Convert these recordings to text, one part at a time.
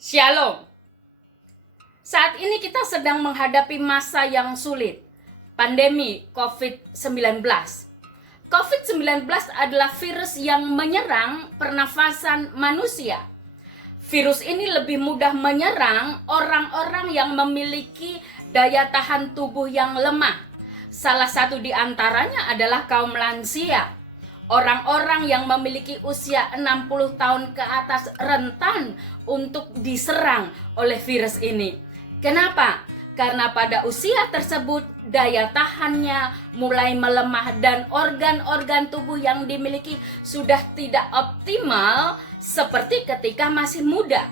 Shalom. Saat ini kita sedang menghadapi masa yang sulit, pandemi COVID-19. COVID-19 adalah virus yang menyerang pernafasan manusia. Virus ini lebih mudah menyerang orang-orang yang memiliki daya tahan tubuh yang lemah. Salah satu di antaranya adalah kaum lansia. Orang-orang yang memiliki usia 60 tahun ke atas rentan untuk diserang oleh virus ini. Kenapa? Karena pada usia tersebut daya tahannya mulai melemah dan organ-organ tubuh yang dimiliki sudah tidak optimal seperti ketika masih muda.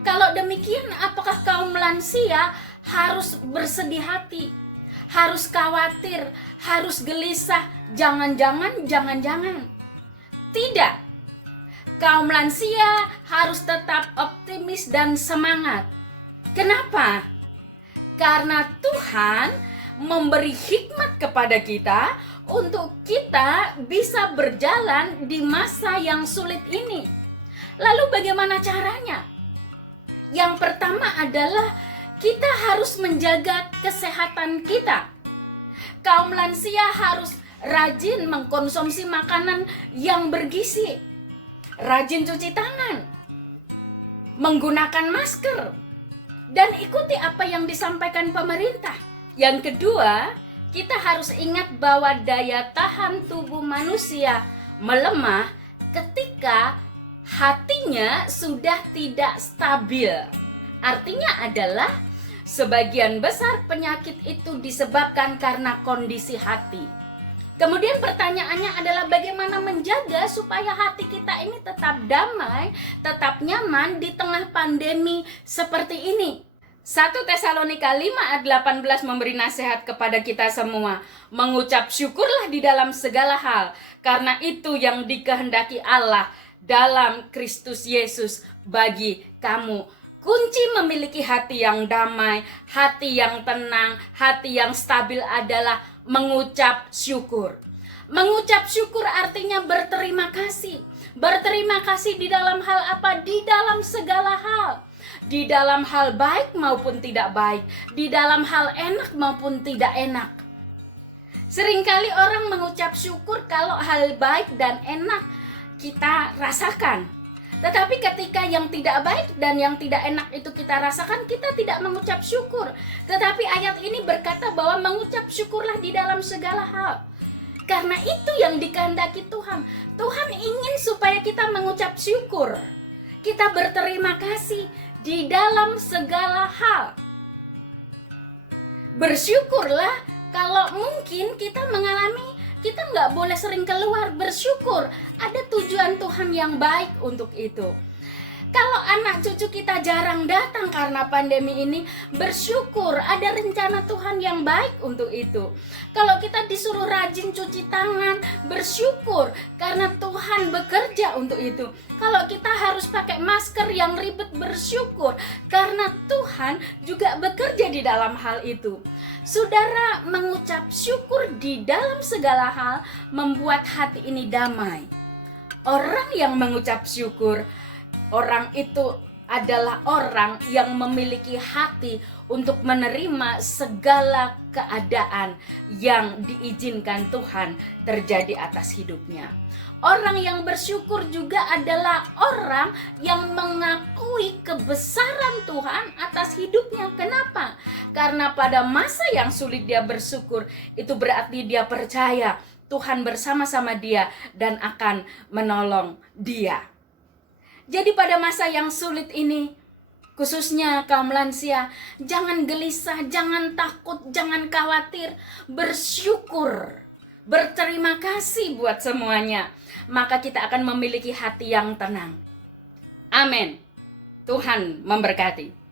Kalau demikian, apakah kaum lansia harus bersedih hati? Harus khawatir, harus gelisah, jangan-jangan. Tidak. Kaum lansia harus tetap optimis dan semangat. Kenapa? Karena Tuhan memberi hikmat kepada kita untuk kita bisa berjalan di masa yang sulit ini. Lalu bagaimana caranya? Yang pertama adalah kita harus menjaga kesehatan kita. Kaum lansia harus rajin mengkonsumsi makanan yang bergizi, rajin cuci tangan, menggunakan masker, dan ikuti apa yang disampaikan pemerintah. Yang kedua, kita harus ingat bahwa daya tahan tubuh manusia melemah ketika hatinya sudah tidak stabil. Artinya adalah sebagian besar penyakit itu disebabkan karena kondisi hati. Kemudian pertanyaannya adalah bagaimana menjaga supaya hati kita ini tetap damai, tetap nyaman di tengah pandemi seperti ini. 1 Tesalonika 5 ayat 18 memberi nasihat kepada kita semua. Mengucap syukurlah di dalam segala hal, karena itu yang dikehendaki Allah dalam Kristus Yesus bagi kamu. Kunci memiliki hati yang damai, hati yang tenang, hati yang stabil adalah mengucap syukur. Mengucap syukur artinya berterima kasih. Berterima kasih di dalam hal apa? Di dalam segala hal. Di dalam hal baik maupun tidak baik. Di dalam hal enak maupun tidak enak. Seringkali orang mengucap syukur kalau hal baik dan enak kita rasakan. Tetapi ketika yang tidak baik dan yang tidak enak itu kita rasakan, kita tidak mengucap syukur. Tetapi ayat ini berkata bahwa mengucap syukurlah di dalam segala hal. Karena itu yang dikehendaki Tuhan. Tuhan ingin supaya kita mengucap syukur. Kita berterima kasih di dalam segala hal. Bersyukurlah kalau mungkin kita nggak boleh sering keluar. Bersyukur, ada tujuan Tuhan yang baik untuk itu. Kalau anak cucu kita jarang datang karena pandemi ini, bersyukur ada rencana Tuhan yang baik untuk itu. Kalau kita disuruh rajin cuci tangan, bersyukur karena Tuhan bekerja untuk itu. Kalau kita harus pakai masker yang ribet, bersyukur karena Tuhan juga bekerja di dalam hal itu. Saudara, mengucap syukur di dalam segala hal membuat hati ini damai. Orang yang mengucap syukur, orang itu adalah orang yang memiliki hati untuk menerima segala keadaan yang diizinkan Tuhan terjadi atas hidupnya. Orang yang bersyukur juga adalah orang yang mengakui kebesaran Tuhan atas hidupnya. Kenapa? Karena pada masa yang sulit dia bersyukur, itu berarti dia percaya Tuhan bersama-sama dia dan akan menolong dia. Jadi pada masa yang sulit ini, khususnya kaum lansia, jangan gelisah, jangan takut, jangan khawatir, bersyukur, berterima kasih buat semuanya. Maka kita akan memiliki hati yang tenang. Amin. Tuhan memberkati.